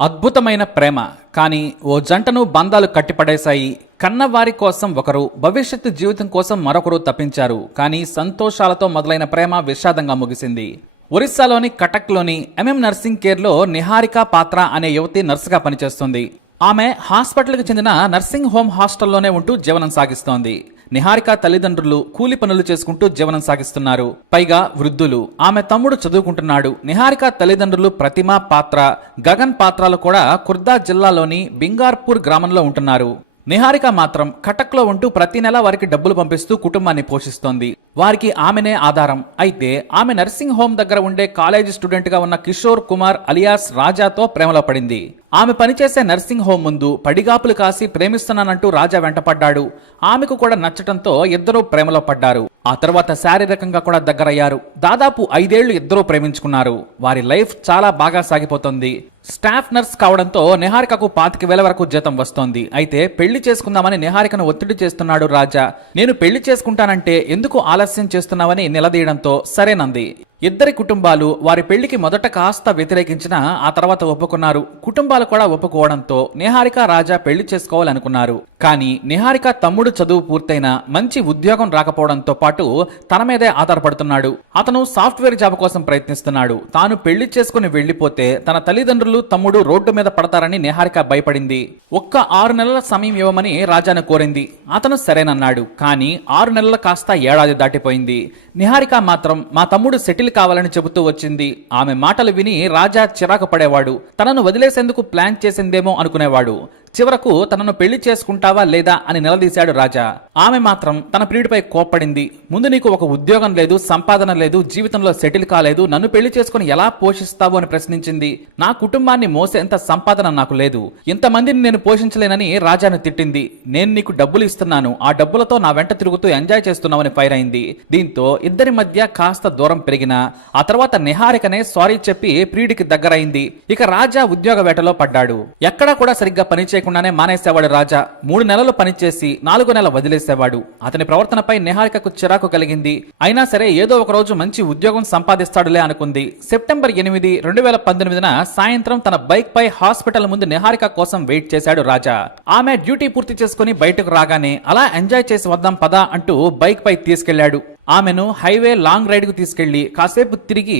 అద్భుతమైన ప్రేమ. కానీ ఓ జంటను బంధాలు కట్టిపడేశాయి. కన్నవారి కోసం ఒకరు, భవిష్యత్తు జీవితం కోసం మరొకరు తప్పించారు. కానీ సంతోషాలతో మొదలైన ప్రేమ విషాదంగా ముగిసింది. ఒరిస్సాలోని కటక్లోని ఎంఎం నర్సింగ్ కేర్లో నిహారిక పాత్ర అనే యువతి నర్సుగా పనిచేస్తుంది. ఆమె హాస్పిటల్కి చెందిన నర్సింగ్ హోమ్ హాస్టల్లోనే ఉంటూ జీవనం సాగిస్తోంది. నిహారిక తల్లిదండ్రులు కూలి పనులు చేసుకుంటూ జీవనం సాగిస్తున్నారు. పైగా వృద్ధులు. ఆమె తమ్ముడు చదువుకుంటున్నాడు. నిహారిక తల్లిదండ్రులు ప్రతిమ పాత్ర, గగన్ పాత్రలు కూడా ఖుర్దా జిల్లాలోని బింగార్పూర్ గ్రామంలో ఉంటున్నారు. నిహారిక మాత్రం కటక్లో ఉంటూ ప్రతి నెల వారికి డబ్బులు పంపిస్తూ కుటుంబాన్ని పోషిస్తోంది. వారికి ఆమెనే ఆధారం. అయితే ఆమె నర్సింగ్ హోమ్ దగ్గర ఉండే కాలేజీ స్టూడెంట్ గా ఉన్న కిషోర్ కుమార్ అలియాస్ రాజాతో ప్రేమలో పడింది. ఆమె పనిచేసే నర్సింగ్ హోమ్ ముందు పడిగాపులు కాసి ప్రేమిస్తున్నానంటూ రాజా వెంటపడ్డాడు. ఆమెకు కూడా నచ్చటంతో ఇద్దరూ ప్రేమలో పడ్డారు. ఆ తర్వాత శారీరకంగా కూడా దగ్గరయ్యారు. దాదాపు 5 ఏళ్లు ఇద్దరూ ప్రేమించుకున్నారు. వారి లైఫ్ చాలా బాగా సాగిపోతుంది. స్టాఫ్ నర్స్ కావడంతో నిహారికకు 25,000 వరకు జీతం వస్తోంది. అయితే పెళ్లి చేసుకుందామని నిహారికను ఒత్తిడి చేస్తున్నాడు రాజా. నేను పెళ్లి చేసుకుంటానంటే ఎందుకు ఆలస్యం చేస్తున్నావని నిలదీయడంతో సరేనంది. ఇద్దరి కుటుంబాలు వారి పెళ్లికి మొదట కాస్త వ్యతిరేకించినా ఆ తర్వాత ఒప్పుకున్నారు. కుటుంబాలు కూడా ఒప్పుకోవడంతో నిహారిక రాజా పెళ్లి చేసుకోవాలనుకున్నారు. కానీ నిహారిక తమ్ముడు చదువు పూర్తయినా మంచి ఉద్యోగం రాకపోవడంతో పాటు తన మీదే ఆధారపడుతున్నాడు. అతను సాఫ్ట్వేర్ జాబ్ కోసం ప్రయత్నిస్తున్నాడు. తాను పెళ్లి చేసుకుని వెళ్లిపోతే తన తల్లిదండ్రులు, తమ్ముడు రోడ్డు మీద పడతారని నిహారిక భయపడింది. ఒక్క 6 నెలల సమయం ఇవ్వమని రాజాను కోరింది. అతను సరేనన్నాడు. కానీ 6 నెలలు కాస్త ఏడాది దాటిపోయింది. నిహారిక మాత్రం మా తమ్ముడు సెటిల్ కావాలని చెబుతూ వచ్చింది. ఆమె మాటలు విని రాజా చిరాకు పడేవాడు. తనను వదిలేసేందుకు ప్లాన్ చేసిందేమో అనుకునేవాడు. చివరకు తనను పెళ్లి చేసుకుంటావా లేదా అని నిలదీశాడు రాజా. ఆమె మాత్రం తన ప్రియుడిపై కోప్పడింది. ముందు నీకు ఒక ఉద్యోగం లేదు, సంపాదన లేదు, జీవితంలో సెటిల్ కాలేదు, నన్ను పెళ్లి చేసుకుని ఎలా పోషిస్తావు అని ప్రశ్నించింది. నా కుటుంబాన్ని మోసేంత సంపాదన నాకు లేదు, ఇంతమందిని నేను పోషించలేనని రాజాను తిట్టింది. నేను నీకు డబ్బులు ఇస్తున్నాను, ఆ డబ్బులతో నా వెంట తిరుగుతూ ఎంజాయ్ చేస్తున్నావని ఫైర్ అయింది. దీంతో ఇద్దరి మధ్య కాస్త దూరం పెరిగినా ఆ తర్వాత నిహారికనే సారీ చెప్పి ప్రియుడికి దగ్గరైంది. ఇక రాజా ఉద్యోగ వేటలో పడ్డాడు. ఎక్కడా కూడా సరిగ్గా పని చేయకుండానే మానేసేవాడు రాజా. 3 నెలలు పనిచేసి 4వ నెల వదిలేసేవాడు. అతని ప్రవర్తనపై నిహారికకు చిరాకు కలిగింది. అయినా సరే ఏదో ఒక రోజు మంచి ఉద్యోగం సంపాదిస్తాడులే అనుకుంది. సెప్టెంబర్ 8, 2018న సాయంత్రం తన బైక్ పై హాస్పిటల్ ముందు నిహారిక కోసం వెయిట్ చేశాడు రాజా. ఆమె డ్యూటీ పూర్తి చేసుకుని బయటకు రాగానే అలా ఎంజాయ్ చేసి వద్దాం పదా అంటూ బైక్ పై తీసుకెళ్లాడు. ఆమెను హైవే లాంగ్ రైడ్ కు తీసుకెళ్లి కాసేపు తిరిగి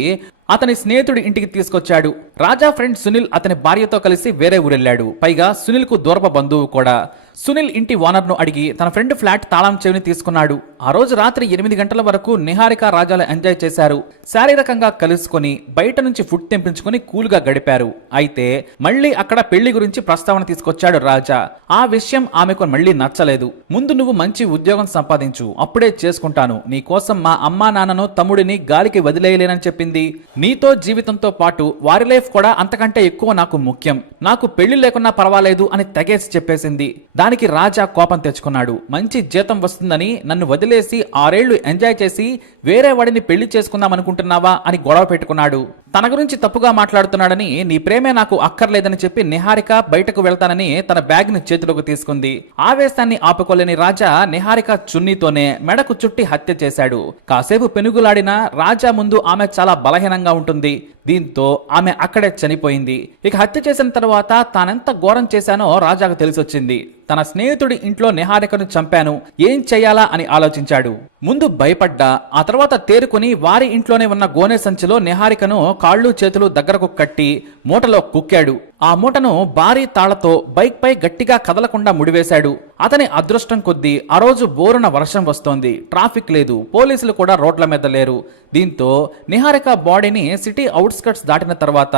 అతని స్నేహితుడి ఇంటికి తీసుకొచ్చాడు. రాజా ఫ్రెండ్ సునీల్ అతని భార్యతో కలిసి వేరే ఊరెళ్లాడు. పైగా సునీల్ కు దూరపు బంధువు కూడా. సునీల్ ఇంటి ఓనర్ ను అడిగి తన ఫ్రెండ్ ఫ్లాట్ తాళం చెవిని తీసుకున్నాడు. ఆ రోజు రాత్రి 8 గంటల వరకు నిహారిక రాజాలు ఎంజాయ్ చేశారు. శారీరకంగా కలుసుకొని బయట నుంచి ఫుడ్ తెంపించుకుని కూల్గా గడిపారు. అయితే మళ్లీ అక్కడ పెళ్లి గురించి ప్రస్తావన తీసుకొచ్చాడు రాజా. ఆ విషయం ఆమెకు మళ్లీ నచ్చలేదు. ముందు నువ్వు మంచి ఉద్యోగం సంపాదించు, అప్పుడే చేసుకుంటాను. నీ కోసం మా అమ్మా నాన్నను, తమ్ముడిని గాలికి వదిలేయలేనని చెప్పింది. నీతో జీవితంతో పాటు వారి లైఫ్ కూడా అంతకంటే ఎక్కువ నాకు ముఖ్యం. నాకు పెళ్లి లేకున్నా పర్వాలేదు అని తెగేసి చెప్పేసింది. దానికి రాజా కోపం తెచ్చుకున్నాడు. మంచి జీతం వస్తుందని నన్ను వదిలేసి 6 ఏళ్లు ఎంజాయ్ చేసి వేరే వాడిని పెళ్లి చేసుకుందాం అనుకుంటున్నావా అని గొడవ పెట్టుకున్నాడు. తన గురించి తప్పుగా మాట్లాడుతున్నాడని, నీ ప్రేమే నాకు అక్కర్లేదని చెప్పి నిహారిక బయటకు వెళ్తానని తన బ్యాగ్ ని చేతిలోకి తీసుకుంది. ఆవేశాన్ని ఆపుకోలేని రాజా నిహారిక చున్నీతోనే మెడకు చుట్టి హత్య చేశాడు. కాసేపు పెనుగులాడిన రాజా ముందు ఆమె చాలా బలహీనంగా ఉంటుంది. దీంతో ఆమె అక్కడే చనిపోయింది. ఇక హత్య చేసిన తర్వాత తానెంత ఘోరం చేశానో రాజాకు తెలిసొచ్చింది. తన స్నేహితుడి ఇంట్లో నిహారికను చంపాను, ఏం చెయ్యాలా అని ఆలోచించాడు. ముందు భయపడ్డా ఆ తర్వాత తేరుకుని వారి ఇంట్లోనే ఉన్న గోనె సంచిలో నిహారికను కాళ్ళు చేతులు దగ్గరకు కట్టి మూటలో కుక్కాడు. ఆ మూటను భారీ తాళ్లతో బైక్ పై గట్టిగా కదలకుండా ముడివేశాడు. అతని అదృష్టం కొద్దీ ఆ రోజు బోరున వర్షం వస్తోంది. ట్రాఫిక్ లేదు, పోలీసులు కూడా రోడ్ల మీద లేరు. దీంతో నిహారిక బాడీని సిటీ అవుట్స్కట్స్ దాటిన తర్వాత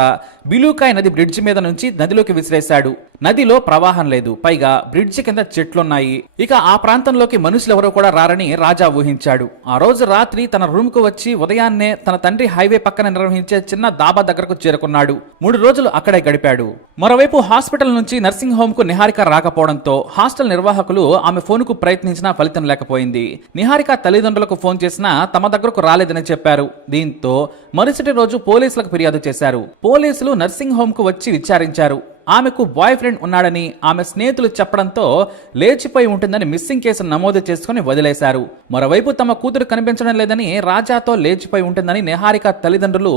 బిలూకాయ్ నది బ్రిడ్జి మీద నుంచి నదిలోకి విసిరేశాడు. నదిలో ప్రవాహం లేదు, పైగా బ్రిడ్జి కింద చెట్లున్నాయి. ఇక ఆ ప్రాంతంలోకి మనుషులెవరూ కూడా రారని రాజా ఊహించాడు. ఆ రోజు రాత్రి తన రూమ్ కు వచ్చి ఉదయాన్నే తన తండ్రి హైవే పక్కన నిర్వహించే చిన్న దాబా దగ్గరకు చేరుకున్నాడు. 3 రోజులు అక్కడే గడిపాడు. మరోవైపు హాస్పిటల్ నుంచి నర్సింగ్ హోమ్ కు నిహారిక రాకపోవడంతో హాస్టల్ నిర్వాహకులు ఆమె ఫోన్ కు ప్రయత్నించినా ఫలితం లేకపోయింది. నిహారిక తల్లిదండ్రులకు ఫోన్ చేసినా తమ దగ్గరకు రాలేదని చెప్పారు. దీంతో మరుసటి రోజు పోలీసులకు ఫిర్యాదు చేశారు. పోలీసులు నర్సింగ్ హోమ్ కు వచ్చి విచారించారు. ఆమెకు బాయ్ ఫ్రెండ్ ఉన్నాడని ఆమె స్నేహితులు చెప్పడంతో లేచిపోయి ఉంటుందని మిస్సింగ్ కేసు నమోదు చేసుకుని వదిలేశారు. మరోవైపు తమ కూతురు కనిపించడం లేదని, రాజాతో లేచిపోయి ఉంటుందని నిహారిక తల్లిదండ్రులు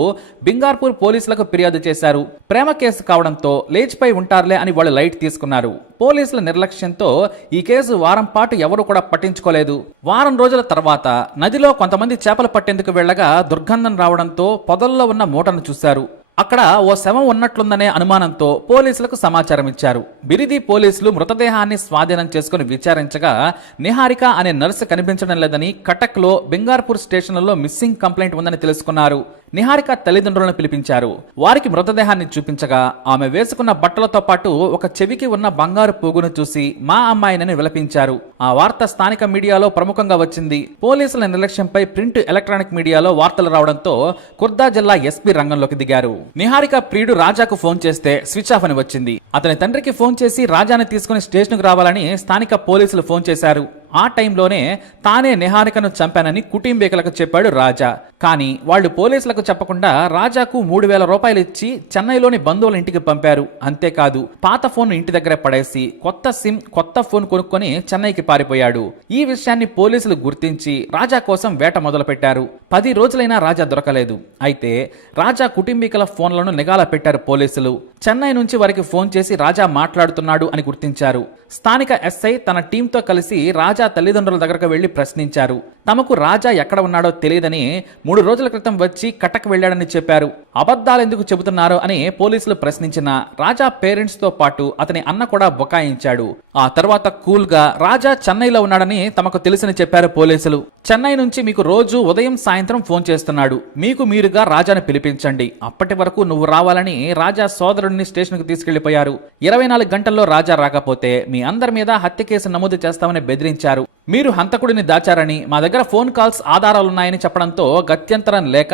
బింగార్పూర్ పోలీసులకు ఫిర్యాదు చేశారు. ప్రేమ కేసు కావడంతో లేచిపోయి ఉంటారులే అని వాళ్ళు లైట్ తీసుకున్నారు. పోలీసుల నిర్లక్ష్యంతో ఈ కేసు వారం పాటు ఎవరూ కూడా పట్టించుకోలేదు. వారం రోజుల తర్వాత నదిలో కొంతమంది చేపలు పట్టేందుకు వెళ్లగా దుర్గంధం రావడంతో పొదల్లో ఉన్న మూటను చూశారు. అక్కడ ఓ శవం ఉన్నట్లుందనే అనుమానంతో పోలీసులకు సమాచారం ఇచ్చారు. బిరిది పోలీసులు మృతదేహాన్ని స్వాధీనం చేసుకుని విచారించగా నిహారిక అనే నర్సు కనిపించడం లేదని, కటక్లో బింగార్పూర్ స్టేషన్లలో మిస్సింగ్ కంప్లైంట్ ఉందని తెలుసుకున్నారు. నిహారిక తల్లిదండ్రులను పిలిపించారు. వారికి మృతదేహాన్ని చూపించగా ఆమె వేసుకున్న బట్టలతో పాటు ఒక చెవికి ఉన్న బంగారు పోగును చూసి మా అమ్మాయినని విలపించారు. ఆ వార్త స్థానిక మీడియాలో ప్రముఖంగా వచ్చింది. పోలీసుల నిర్లక్ష్యంపై ప్రింట్, ఎలక్ట్రానిక్ మీడియాలో వార్తలు రావడంతో కుర్దా జిల్లా ఎస్పీ రంగంలోకి దిగారు. నిహారిక ప్రియుడు రాజాకు ఫోన్ చేస్తే స్విచ్ ఆఫ్ అని వచ్చింది. అతని తండ్రికి ఫోన్ చేసి రాజాని తీసుకుని స్టేషన్కు రావాలని స్థానిక పోలీసులు ఫోన్ చేశారు. ఆ టైంలోనే తానే నిహారికను చంపానని కుటుంబీకులకు చెప్పాడు రాజా. కానీ వాళ్ళు పోలీసులకు చెప్పకుండా రాజాకు 3,000 రూపాయలు ఇచ్చి చెన్నైలోని బంధువుల ఇంటికి పంపారు. అంతేకాదు, పాత ఫోన్ ఇంటి దగ్గర పడేసి కొత్త సిమ్, కొత్త ఫోన్ కొనుక్కొని చెన్నైకి పారిపోయాడు. ఈ విషయాన్ని పోలీసులు గుర్తించి రాజా కోసం వేట మొదలుపెట్టారు. 10 రోజులైనా రాజా దొరకలేదు. అయితే రాజా కుటుంబీకుల ఫోన్లను నిఘాలో పెట్టారు పోలీసులు. చెన్నై నుంచి వారికి ఫోన్ చేసి రాజా మాట్లాడుతున్నాడు అని గుర్తించారు. స్థానిక ఎస్ఐ తన టీంతో కలిసి రాజా తల్లిదండ్రుల దగ్గరకు వెళ్లి ప్రశ్నించారు. తమకు రాజా ఎక్కడ ఉన్నాడో తెలియదని, 3 రోజుల క్రితం వచ్చి కటక్ వెళ్లాడని చెప్పారు. అబద్ధాలెందుకు చెబుతున్నారో అని పోలీసులు ప్రశ్నించిన రాజా పేరెంట్స్ తో పాటు అతని అన్న కూడా బుకాయించాడు. ఆ తర్వాత కూల్ గా రాజా చెన్నైలో ఉన్నాడని తమకు తెలుసని చెప్పారు పోలీసులు. చెన్నై నుంచి మీకు రోజు ఉదయం సాయంత్రం ఫోన్ చేస్తున్నాడు. మీకు మీరుగా రాజాను పిలిపించండి. అప్పటి వరకు నువ్వు రావాలని రాజా సోదరుడిని స్టేషన్కు తీసుకెళ్లిపోయారు. 24 గంటల్లో రాజా రాకపోతే మీ అందరి మీద హత్య కేసు నమోదు చేస్తామని బెదిరించారు. మీరు హంతకుడిని దాచారని, మా దగ్గర ఫోన్ కాల్స్ ఆధారాలున్నాయని చెప్పడంతో గత్యంతరం లేక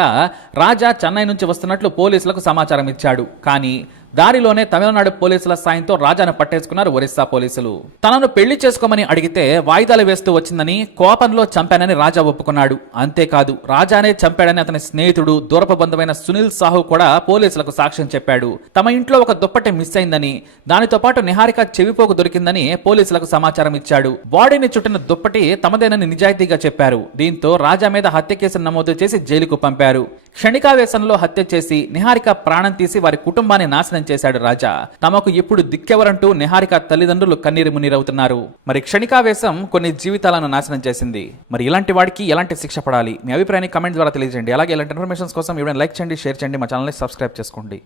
రాజా చెన్నై నుంచి వస్తున్నట్లు పోలీసులకు సమాచారం ఇచ్చాడు. కానీ దారిలోనే తమిళనాడు పోలీసుల సాయంతో రాజాను పట్టేసుకున్నారు ఒరిస్సా పోలీసులు. తనను పెళ్లి చేసుకోమని అడిగితే వాయిదాలు వేస్తూ వచ్చిందని, కోపంలో చంపానని రాజా ఒప్పుకున్నాడు. అంతేకాదు, రాజానే చంపాడని అతని స్నేహితుడు, దూరపు బంధువైన సునీల్ సాహు కూడా పోలీసులకు సాక్ష్యం చెప్పాడు. తమ ఇంట్లో ఒక దుప్పటి మిస్ అయిందని, దానితో పాటు నిహారిక చెవిపోకు దొరికిందని పోలీసులకు సమాచారం ఇచ్చాడు. బాడీని చుట్టిన దుప్పటి తమదేనని నిజాయితీగా చెప్పారు. దీంతో రాజా మీద హత్య కేసు నమోదు చేసి జైలుకు పంపారు. క్షణికావేశంలో హత్య చేసి నిహారిక ప్రాణం తీసి వారి కుటుంబాన్ని నాశనం చేశాడు రాజా. తమకు ఇప్పుడు దిక్కెవరంటూ నిహారిక తల్లిదండ్రులు కన్నీరు మున్నీరవుతున్నారు. మరి క్షణికావేశం కొన్ని జీవితాలను నాశనం చేసింది. మరి ఇలాంటి వాడికి ఎలాంటి శిక్ష పడాలి? మీ అభిప్రాయాన్ని కమెంట్ ద్వారా తెలియజేయండి. అలాగే ఇలాంటి ఇన్ఫర్మేషన్స్ కోసం లైక్ చేయండి, షేర్ చేయండి, మా ఛానల్ని సబ్స్క్రైబ్ చేసుకోండి.